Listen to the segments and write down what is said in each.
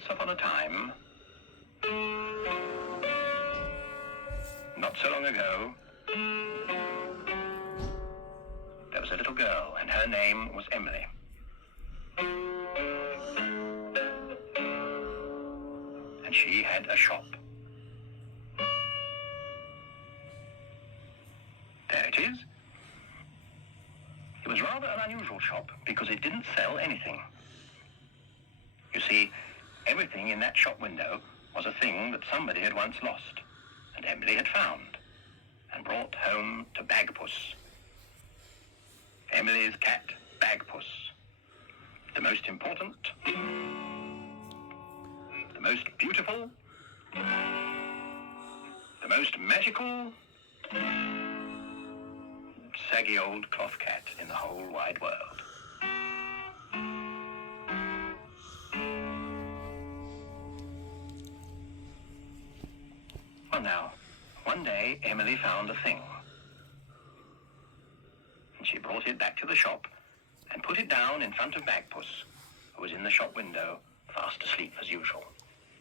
Once upon a time, not so long ago, there was a little girl, and her name was Emily. And she had a shop. There it is. It was rather an unusual shop because it didn't sell anything. You see, everything in that shop window was a thing that somebody had once lost, and Emily had found, and brought home to Bagpuss. Emily's cat, Bagpuss. The most important, the most beautiful, the most magical, saggy old cloth cat in the whole wide world. Well now, one day Emily found a thing. And she brought it back to the shop and put it down in front of Bagpuss, who was in the shop window, fast asleep as usual.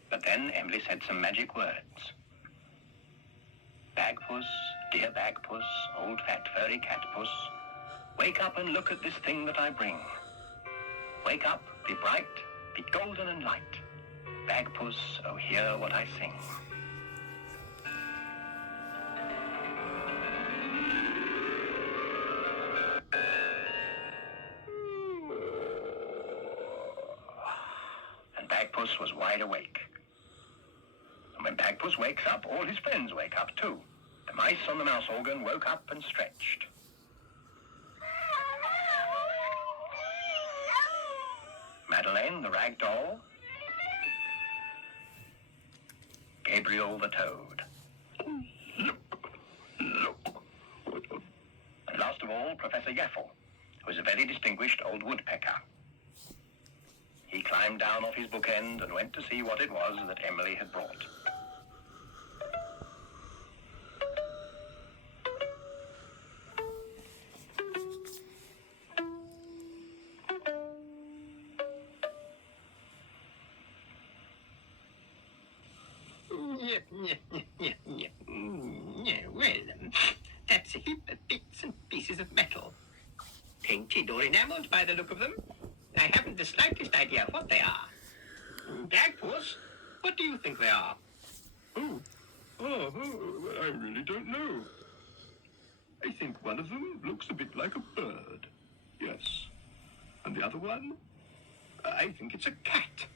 But then Emily said some magic words. Bagpuss, dear Bagpuss, old fat furry catpuss, wake up and look at this thing that I bring. Wake up, be bright, be golden and light. Bagpuss, oh hear what I sing. And Bagpuss was wide awake. And when Bagpuss wakes up, all his friends wake up too. The mice on the mouse organ woke up and stretched. Madeleine, the rag doll. Gabriel, the toad. And last of all, Professor Yaffle, who was a very distinguished old woodpecker. He climbed down off his bookend and went to see what it was that Emily had brought. Well, that's a heap of bits and pieces of metal. Painted or enamelled by the look of them. I haven't the slightest idea what they are. Bagpuss, what do you think they are? Oh, I really don't know. I think one of them looks a bit like a bird. Yes. And the other one? I think it's a cat.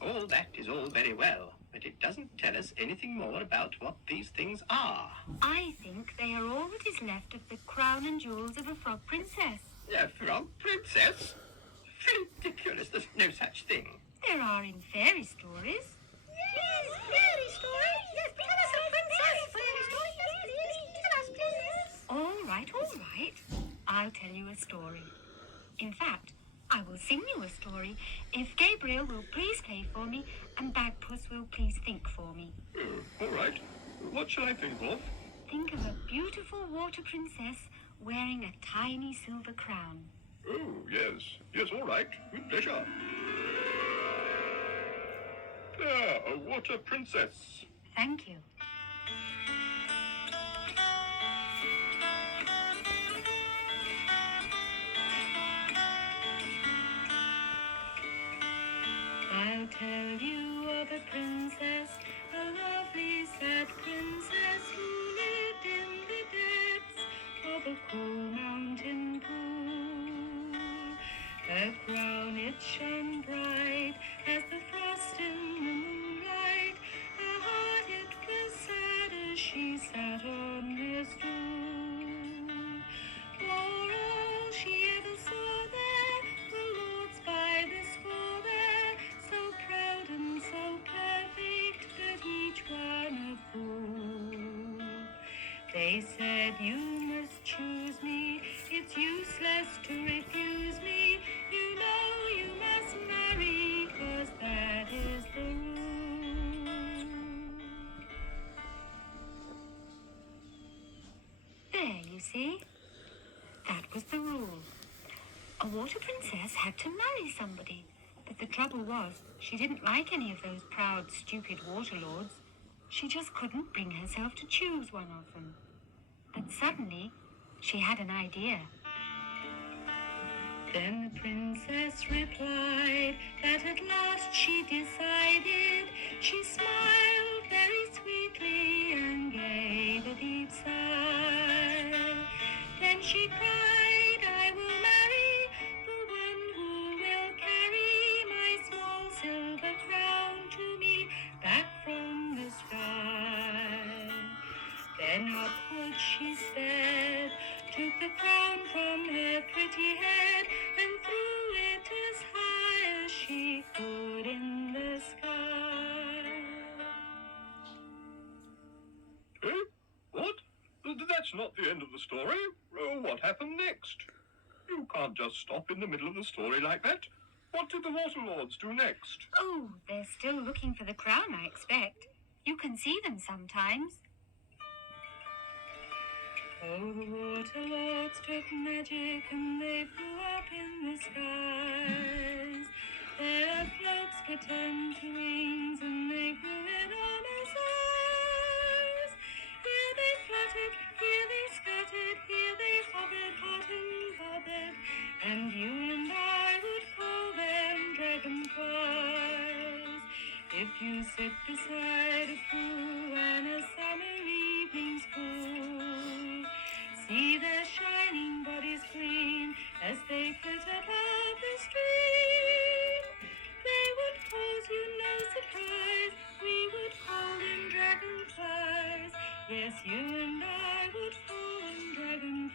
All that is all very well, but it doesn't tell us anything more about what these things are. I think they are all that is left of the crown and jewels of a frog princess. A frog princess? Ridiculous, there's no such thing. There are in fairy stories. Yes, fairy story. Yes, tell us a princess fairy story. Yes, please. Tell us, please. All right. I'll tell you a story. In fact, I will sing you a story if Gabriel will please play for me and Bagpuss will please think for me. All right. What shall I think of? Think of a beautiful water princess wearing a tiny silver crown. Oh, yes. Yes, all right. With pleasure. There, a water princess. Thank you. I'll tell you of a princess, a lovely sad princess who lived in the depths of a cool mountain pool. Her crown it shone bright as the frost in the moonlight. Her heart it was sad as she sat on her stool. For all she ever saw there were lords by the score there, so proud and so perfect, but each one a fool. They said, you must choose me, it's useless to refuse me. You know you must marry, 'cause that is the rule. There, you see. That was the rule. A water princess had to marry somebody. But the trouble was, she didn't like any of those proud, stupid water lords. She just couldn't bring herself to choose one of them. But suddenly, she had an idea. Then the princess replied that at last she decided. She smiled very sweetly and gave a deep sigh. Then she cried, I will marry the one who will carry my small silver crown to me back from the sky. Then upward she sped, took the crown from her pretty head, and threw it as high as she could in the sky. Eh? What? That's not the end of the story. What happened next? You can't just stop in the middle of the story like that. What did the water lords do next? Oh, they're still looking for the crown, I expect. You can see them sometimes. Oh, the water lords took magic and they flew up in the skies. Their cloaks were turned to wings and they grew enormous eyes. Here they fluttered, here they scattered, here they hovered, hot and bothered, and you and I would call them dragonflies. If you sit beside a pool and a summer evening's cool, see their shining bodies gleam as they flit above the stream. They would cause you no surprise. We would call them dragonflies. Yes, you and I would call them dragonflies.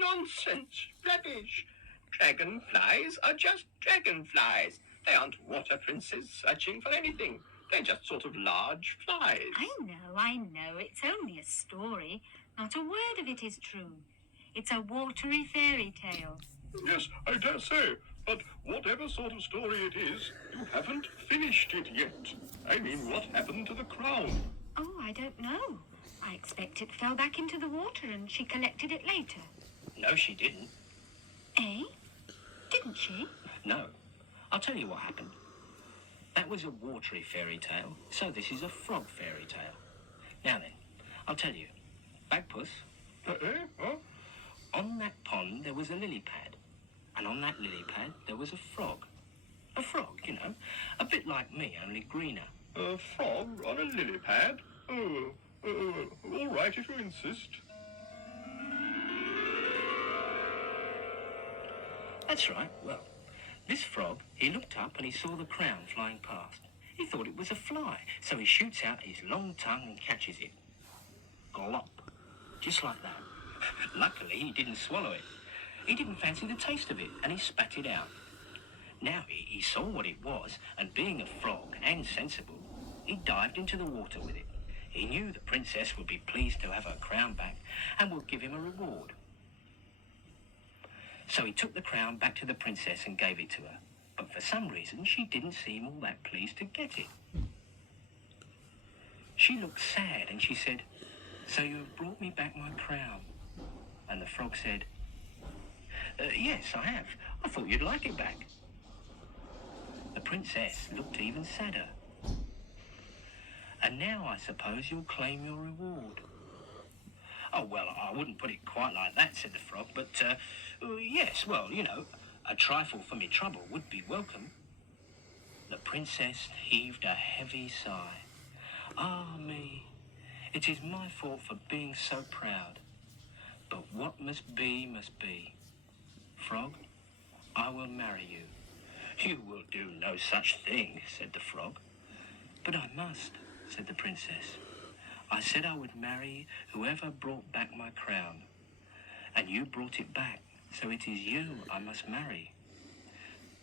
Nonsense. Rubbish. Dragonflies are just dragonflies. They aren't water princes searching for anything. They're just sort of large flies. I know. It's only a story. Not a word of it is true. It's a watery fairy tale. Yes, I dare say. But whatever sort of story it is, you haven't finished it yet. I mean, what happened to the crown? Oh, I don't know. I expect it fell back into the water and she collected it later. No, she didn't. Eh? Didn't she? No. I'll tell you what happened. That was a watery fairy tale, so this is a frog fairy tale. Now then, I'll tell you. Bagpuss, Huh? on that pond there was a lily pad. And on that lily pad there was a frog. A frog, you know, a bit like me, only greener. A frog on a lily pad? Oh, all right if you insist. That's right. Well, this frog, he looked up and he saw the crown flying past. He thought it was a fly, so he shoots out his long tongue and catches it. Glop. Just like that. Luckily, he didn't swallow it. He didn't fancy the taste of it, and he spat it out. Now he saw what it was, and being a frog and sensible, he dived into the water with it. He knew the princess would be pleased to have her crown back and would give him a reward. So he took the crown back to the princess and gave it to her. But for some reason, she didn't seem all that pleased to get it. She looked sad and she said, So you have brought me back my crown? And the frog said, yes, I have. I thought you'd like it back. The princess looked even sadder. And now I suppose you'll claim your reward. Oh, well, I wouldn't put it quite like that, said the frog, but, yes, well, you know, a trifle for me trouble would be welcome. The princess heaved a heavy sigh. Ah, me, it is my fault for being so proud. But what must be, must be. Frog, I will marry you. You will do no such thing, said the frog. But I must, said the princess. I said I would marry whoever brought back my crown. And you brought it back, so it is you I must marry.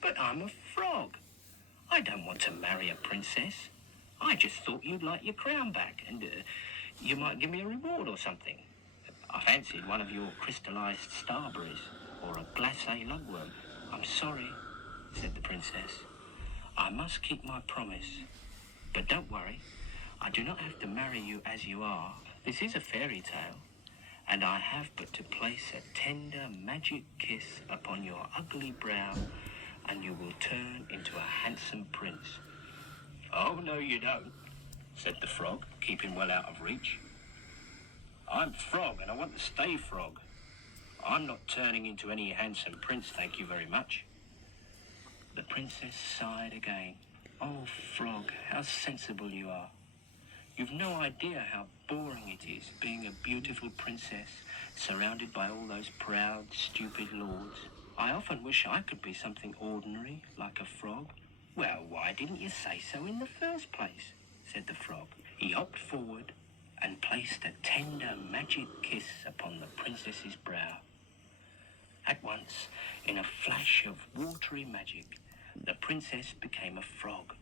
But I'm a frog. I don't want to marry a princess. I just thought you'd like your crown back, and you might give me a reward or something. I fancied one of your crystallized starberries, or a glacé lugworm. I'm sorry, said the princess. I must keep my promise. But don't worry, I do not have to marry you as you are. This is a fairy tale, and I have but to place a tender magic kiss upon your ugly brow, and you will turn into a handsome prince. Oh, no, you don't, said the frog, keeping well out of reach. I'm Frog, and I want to stay Frog. I'm not turning into any handsome prince, thank you very much. The princess sighed again. Oh, Frog, how sensible you are. You've no idea how boring it is being a beautiful princess surrounded by all those proud, stupid lords. I often wish I could be something ordinary, like a frog. Well, why didn't you say so in the first place, said the frog. He hopped forward and placed a tender magic kiss upon the princess's brow. At once, in a flash of watery magic, the princess became a frog.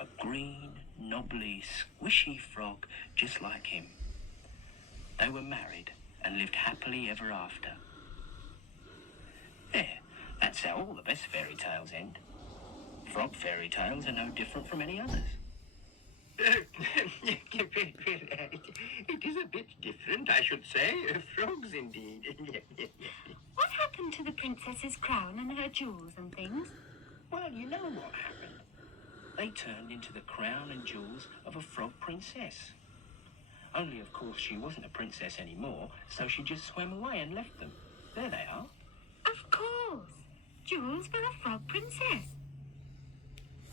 A green, knobbly, squishy frog just like him. They were married and lived happily ever after. There, that's how all the best fairy tales end. Frog fairy tales are no different from any others. It is a bit different, I should say. Frogs, indeed. What happened to the princess's crown and her jewels and things? Well, you know what happened. They turned into the crown and jewels of a frog princess. Only, of course, she wasn't a princess anymore, so she just swam away and left them. There they are. Of course. Jewels for a frog princess.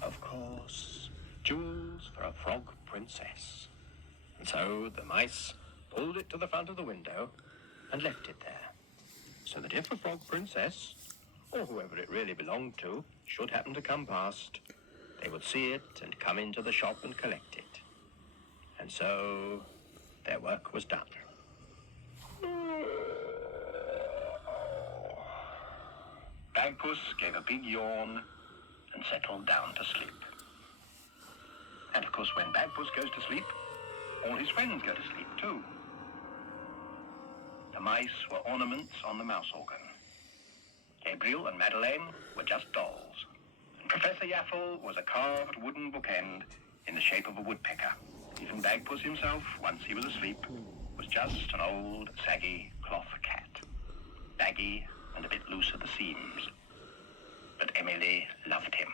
Of course, jewels for a frog princess. And so the mice pulled it to the front of the window and left it there, so that if a frog princess, or whoever it really belonged to, should happen to come past, they would see it and come into the shop and collect it. And so their work was done. Bagpuss gave a big yawn and settled down to sleep. And of course, when Bagpuss goes to sleep, all his friends go to sleep too. The mice were ornaments on the mouse organ. Gabriel and Madeleine were just dolls. And Professor Yaffle was a carved wooden bookend in the shape of a woodpecker. Even Bagpuss himself, once he was asleep, was just an old, saggy cloth cat. Baggy and a bit loose at the seams. But Emily loved him.